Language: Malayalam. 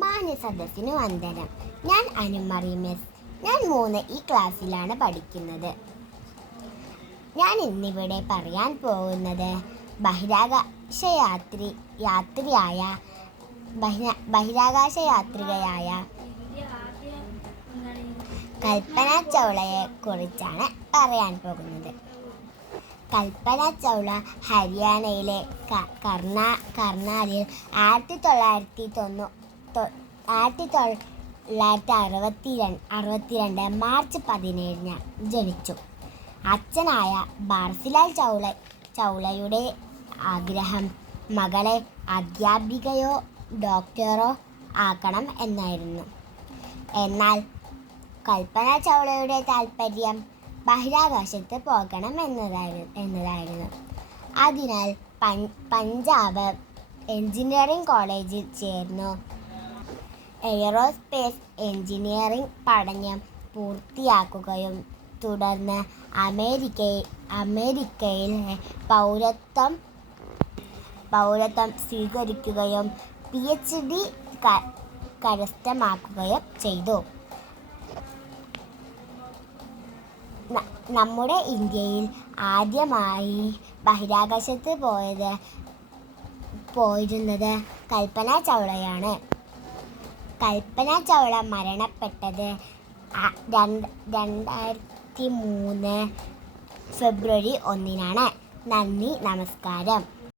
മാന്യ സദസ്സിന് വന്ദനം. ഞാൻ അനുമറി മിസ്. ഞാൻ 3 ക്ലാസ്സിലാണ് പഠിക്കുന്നത്. ഞാൻ ഇന്നിവിടെ പറയാൻ പോകുന്നത് ബഹിരാകാശ യാത്രികയായ കൽപ്പന ചൗളയെ കുറിച്ചാണ് പറയാൻ പോകുന്നത്. കൽപ്പന ചൗള ഹരിയാനയിലെ കർണാലിൽ 1962 മാർച്ച് 17 ജനിച്ചു. അച്ഛനായ ബാർസിലാൽ ചൗളയുടെ ആഗ്രഹം മകളെ അധ്യാപികയോ ഡോക്ടറോ ആക്കണം എന്നായിരുന്നു. എന്നാൽ കൽപ്പന ചൗളയുടെ താല്പര്യം ബഹിരാകാശത്ത് പോകണം എന്നതായിരുന്നു. അതിനാൽ പഞ്ചാബ് എഞ്ചിനീയറിംഗ് കോളേജിൽ ചേർന്നു. എയ്റോസ്പേസ് എഞ്ചിനീയറിംഗ് പഠനം പൂർത്തിയാക്കുകയും തുടർന്ന് അമേരിക്കയിലെ പൗരത്വം സ്വീകരിക്കുകയും PhD കരസ്ഥമാക്കുകയും ചെയ്തു. നമ്മുടെ ഇന്ത്യയിൽ ആദ്യമായി ബഹിരാകാശത്ത് പോയിരുന്നത് കൽപ്പന ചൗളയാണ്. കൽപ്പന ചൗള മരണപ്പെട്ടത് 2003 ഫെബ്രുവരി 1. നന്ദി, നമസ്കാരം.